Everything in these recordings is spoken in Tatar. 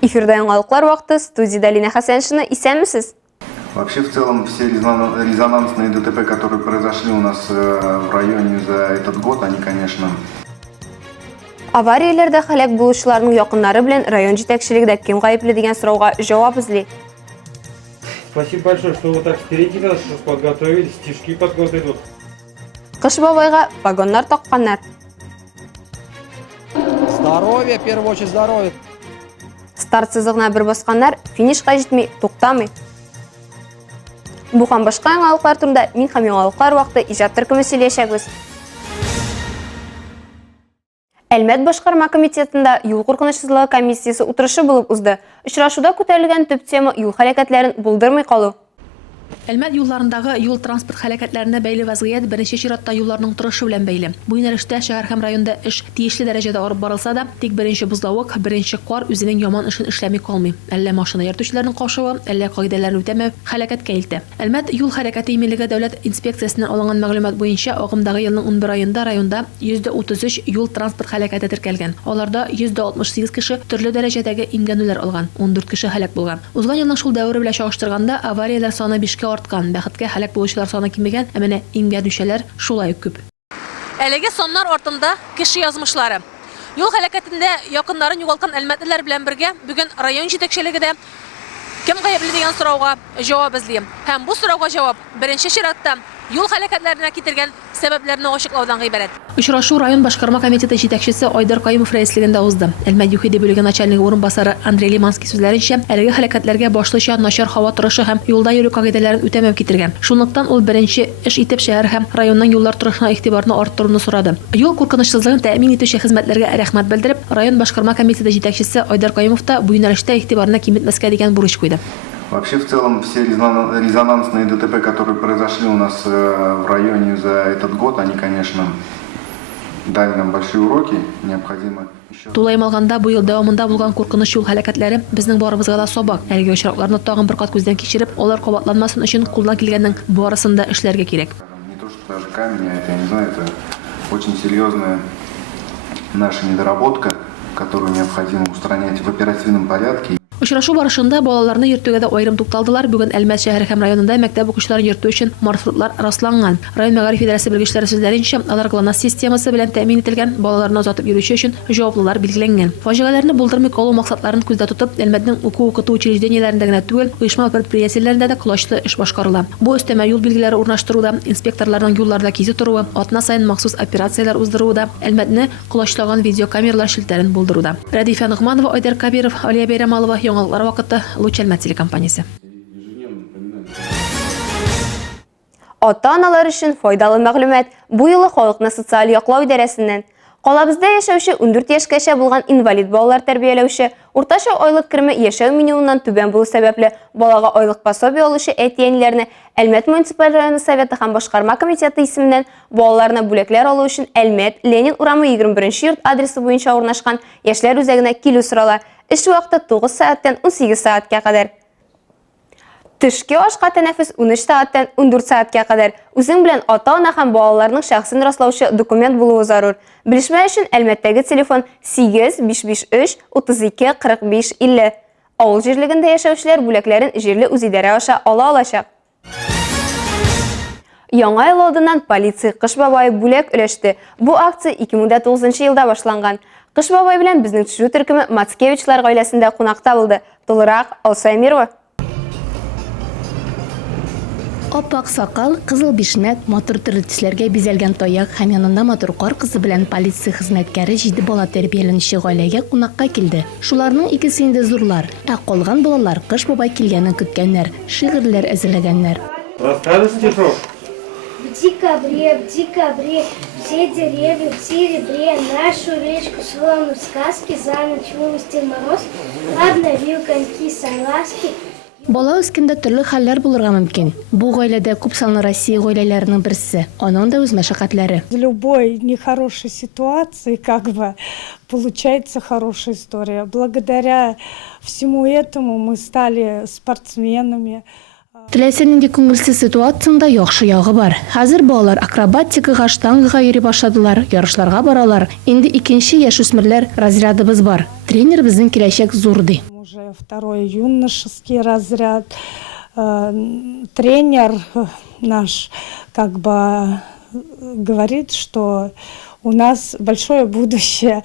Эфирда яңалыклар вакыты, студияда Лина Хасеншина, исәнмесез? Вообще, в целом, все резонансные ДТП, которые произошли у нас в районе за этот год, они, конечно... Аварияларда халак булучыларның якыннары белән район җитәкчелегендә кем гаепле дигән сорауга җавап эзли. Спасибо большое, что вы так встретили нас, что подготовили, стишки подготовили. Кыш бабайга вагоннар такканнар. Здоровье, в первую очередь здоровье. Старт сызыгына бер басканнар финишка җитми, туктамый. Бу һәм башка яңалыклар турында мин һәм яңалыклар вакыты иҗат төркеме сөйләшәбез. Әлмәт башкарма комитетында юл куркынычсызлыгы комиссиясе утырышы булып узды. Очрашуда күтәрелгән төп тема юл хәрәкәтләрен булдырмый калу. Әлмәт юлларындагы юл транспорт хәрәкәтләренә бәйле вазгыять беренче чиратта юлларның торышы белән бәйле. Бу юнәлештә шәһәр һәм районда эш тиешле дәрәҗәдә алып барылса да, тик беренче бозлавык, беренче кар үзенең яман эшен эшләми калмый. Әллә машина йөртүчеләрнең кашуы, әллә кагыйдәләрне үтәмәү хәрәкәткә илтә. Әлмәт юл хәрәкәте иминлеге дәүләт инспекциясеннән алынган мәгълүмат буенча агымдагы елның 11 аенда районда 133 юл транспорт хәрәкәте теркәлгән. Аларда 168 кеше төрле дәрәҗәдәге имгәнүләр алган, 14 кеше һәлак булган. Узган елның шул дәвере белән чагыштырганда авариялар саны 5-кә арткан. Бәхеткә һәлак булучылар саны кимегән, ә менә имгәнүчеләр шулай ук күп. Әлеге соннар артында кеше язмышлары. Юл хәрәкәтендә якыннарын югалткан әлмәтлеләр белән бергә бүген район җитәкчелегендә кем гаепле дигән сорауга җавап эзлим. Һәм бу сорауга җавап беренче чиратта юл хәрәкәтләренә китергән сәбәпләрне ачыклаудан гыйбарәт. Очрашу район башкарма комитеты җитәкчесе Айдар Каюмов рәислегендә узды. Әлмәт ЮХИД бүлеге начальнигы орынбасары Андрей Лиманский сүзләренчә, әлеге хәрәкәтләргә башлыча начар һава торышы һәм юлда йөрү кагыйдәләрен үтәмәү китергән. Шунлыктан ул беренче эш итеп шәһәр һәм районның юллар торышына игътибарны арттыруны сорады. Юл куркынычсызлыгын тәэмин итүче хезмәтләргә рәхмәт белдереп, район башкарма комитеты җитәкчесе Айдар Каюмов та бу юнәлештә игътибарны киметмәскә дигән бурыч куйды. Вообще, в целом, все резонансные ДТП, которые произошли у нас в районе за этот год, они, конечно, дали нам большие уроки, необходимо еще... Тулайым алганда бу ел дәвамында булган куркыныч юл хәрәкәтләре безнең барыбызга да сабак. Әлеге очракларны тагын бер кат күздән кичереп, алар кабатланмасын өчен кулдан килгәннең барысын да эшләргә кирәк. Не то, что даже камень, а это, я не знаю, это очень серьезная наша недоработка, которую необходимо устранять в оперативном порядке. Очрашу барышында балаларны йөртүгә дә аерым тукталдылар. Бүген Әлмәт шәһәре һәм районында мәктәп укучыларын йөртү өчен маршрутлар расланган. Район мәгариф идарәсе белгечләре сүзләренчә, алар ГЛОНАСС системасы белән тәэмин ителгән, балаларны озатып йөрүче өчен җаваплылар билгеләнгән. Фаҗигаләрне булдырмый калу максатларын күздә тотып, Әлмәтнең уку-укыту учреждениеләрендә генә түгел, оешма предприятиеләрендә дә колачлы эш башкарыла. Бу өстәмә юл билгеләре урнаштыруда, инспекторларның юлларда кизү торуы, атна сайын махсус операцияләр уздыруда, Әлмәтне колачлаган видеокамералар шелтәрен булдыруда. Радифа Нугманова, Айдар Кабиров, Алия Бәйрәмалова, яңалыклар вакыты, Луч Әлмәт телекомпаниясе. Ата-аналар өчен файдалы мәгълүмат. Бу юлы халыкны социаль яклау идарәсеннән. Калабызда яшәүче 14 яшькәчә булган инвалид балалар тәрбияләүче, уртача айлык кереме яшәү минимумыннан түбән булу сәбәпле балага айлык пособие алучы әти-әниләрне Әлмәт муниципаль районы советы һәм башкарма комитеты исеменнән балаларына бүләкләр алу өчен Әлмәт Ленин урамы 21 йорт адресы буенча урнашкан яшьләр үзәгенә килү сорала. Эш вакыты 9 сәгатьтән 18 сәгатькә кадәр. Төшке ашка тәнәфес 13 сәгатьтән 14 сәгатькә кадәр. Үзең белән ата-ана һәм балаларның шәхсен раслаучы документ булуы зарур. Белешмә өчен Әлмәттәге телефон 8553 32 45 50. Авыл җирлегендә яшәүчеләр бүләкләрен җирле үзидарә аша ала алачак. Яңа ел алдыннан полиция Кыш бабай бүләк өләште. Бу акция 2009 елда башланган. Кыш бабай белән безнең төшү төркеме Мацкевичлар гаиләсендә кунакта булды. Тулырак Алсай Мирова. Опак сакал, кызыл бишнәк, матур төсләргә бизәлгән таяк һәм янында матур кар кызы белән полиция хезмәткәре 7 бала тәрбияләнүче гаиләгә кунакка килде. Шуларның икесе инде зурлар, ә калган балалар Кыш бабай килгәнен көткәннәр, шигырьләр әзерләгәннәр. Расскажи стишок. В декабре, все деревья в серебре, нашу речку словно в сказке, за ночь выпустил мороз, обновил коньки салазки. Бала үскәндә төрле хәлләр булырга мөмкин. Бу гаиләдә күп санлы Россия гаиләләренең берсе. Аның да үз мәшәкатьләре. В любой нехорошей ситуации получается хорошая история. Благодаря всему этому мы стали спортсменами. Теләсә нинди күңелсез ситуацияда яхшы ягы бар. Хәзер балалар акробатикага, штангага йөри башладылар, ярышларга баралар. Инде икенче яшүсмерләр разрядыбыз бар. Тренер безнең киләчәк зур ди. Уже второй юношеский разряд. Тренер наш как бы говорит, что у нас большое будущее.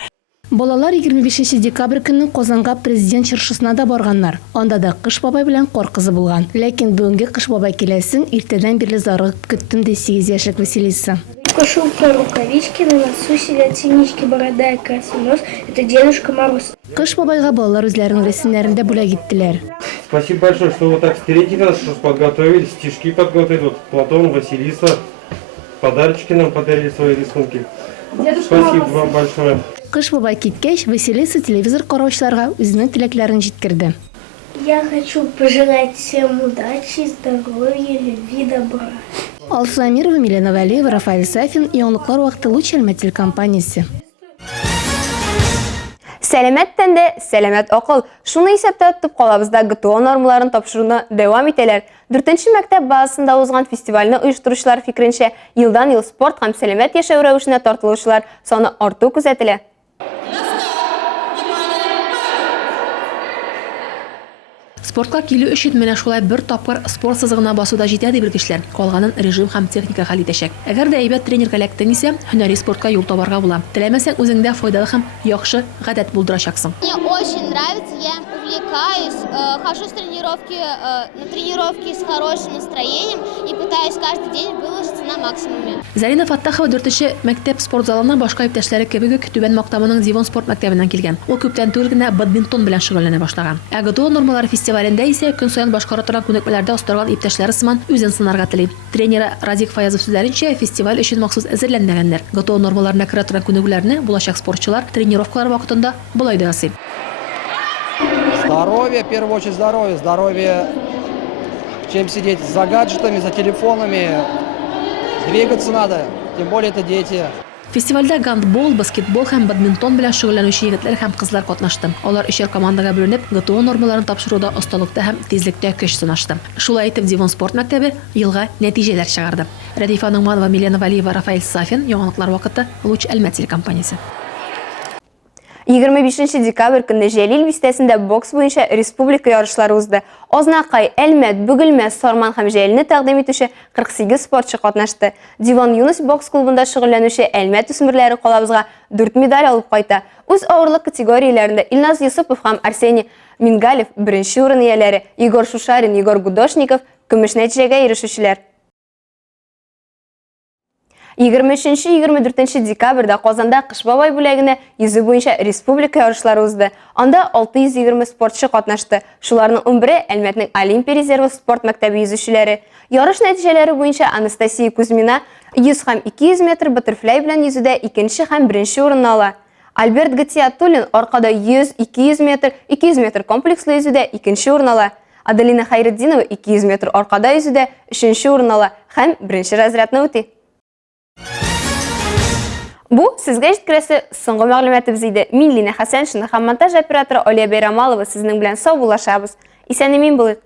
Балалар 25 декабрь көнне Казанга президент чыршысына да барганнар. Анда да Кыш бабай белән Кар кызы булган. Ләкин бүгенге Кыш бабай киләсен иртәдән бирле зарыгып көттем ди 8 яшьлек Василиса. Кошелка, рукавички, на носу сидят синички, борода и красный нос. Это Дедушка Мороз. Кыш бабайга балалар үзләренең рәсемнәрен дә бүләк иттеләр. Спасибо большое, что вы так встретили нас, что подготовили, стишки подготовили. Вот Платон, Василиса, подарочки нам подарили, свои рисунки. Спасибо вам большое. Кыш бабай киткәч, Василиса телевизор караучыларга үзенең теләкләрен җиткерде. Я хочу пожелать всем удачи, здоровья, любви, добра. Алсу Амирова, Милена Валиева, Рафаэль Сафин, Яңлыклар вакыты Луч Әлмәт компаниясе. Сәламәт тәндә, сәламәт акыл. Шуны исәптә тотып калабызда ГТО нормаларын тапшыруны дәвам итәләр. 4нче мәктәп базасында узган фестивальне оештыручылар фикеренчә, елдан-ел спорт һәм сәламәт яшәү рәвешенә тартылучылар саны арту күзәтелә. Спортка килү өчен менә шулай бер тапкыр спорт сызыгына басуда җитә ди белгечләр. Калганын режим һәм техника хәл итәчәк. Әгәр дә әйбәт тренер эләктең исә, һөнәри спортка юл табарга була. Теләмәсәң үзеңдә файдалы һәм яхшы гадәт булдырачаксың. Мне очень нравится, я увлекаюсь, хожу на тренировки с хорошим настроением и пытаюсь каждый день выложиться на максимуме. Зарина Фаттахова 4нче мәктәп спорт залына башка иптәшләре кебек үк Түбән Мактамының Дивон спорт мәктәбеннән килгән. Ул күптән түгел генә бадминтон белән шөгыльләнә башлаган. ГТО нормалары фестивалендә исә көн саен башкара торган күнекмәләрдә остырган иптәшләре сыман үзен сынарга тели. Тренеры Разик Фаязов сүзләренчә, фестиваль өчен махсус әзерләнгәннәр. ГТО нормаларына керә торган күнегүләрне булачак спортчылар тренировкалар вакытында булай да ясый. Здоровье, в первую очередь здоровье. Здоровье, чем сидеть за гаджетами, за телефонами. Двигаться надо, тем более это дети. Фестивальдә гандбол, баскетбол һәм бадминтон белән шөгыльләнүче егетләр һәм кызлар катнашты. Алар өчәр командага бүленеп, ГТО нормаларын тапшыруда осталыкта һәм тизлектә көч сынашты. Шулай итеп, Дивон спорт мәктәбе елга нәтиҗәләр чыгарды. Радифа Нугманова, Милена Валиева, Рафаэль Сафин, Яңлыклар вакыты, Луч Әлмәт компаниясе. 25 декабрь көнне Җәлил бистәсендә бокс буенча республика ярышлары узды. Азнакай, Әлмәт, Бөгелмә, Сарман һәм Җәлилне тәкъдим итүче 48 спортчы катнашты. Диван Юнус бокс клубында шөгыльләнүче Әлмәт үсмерләре калабызга 4 медаль алып кайта. Үз авырлык категорияләрендә Илназ Юсупов һәм Арсений Мингалев беренче урын ияләре, Егор Шушарин, Егор Гудошников көмеш нәтиҗәгә ирешүчеләр. 23-24 декабрьдә Казанда Кыш бабай бүләгенә йөзү буенча республика ярышлары узды. Анда 620 спортчы катнашты. Шуларның 11-е Әлмәтнең Олимпия резервы спорт мәктәбе йөзүчеләре. Ярыш нәтиҗәләре буенча Анастасия Кузьмина 100 һәм 200 метр баттерфляй белән йөзүдә 2нче һәм 1нче урынны ала. Альберт Гатиатуллин аркада 100-200 метр, 200 метр комплекслы йөзүдә 2нче урын ала. Аделина Хайретдинова 200 метр аркада йөзүдә 3нче урын ала һәм 1нче разрядны үти. Бу сезгә җиткерәсе соңгы мәгълүматыбыз иде. Мин Лина Хәсән, һәм монтаж операторы Алия Бәйрамалова сезнең белән сау булашабыз. Исән-имин булыйк.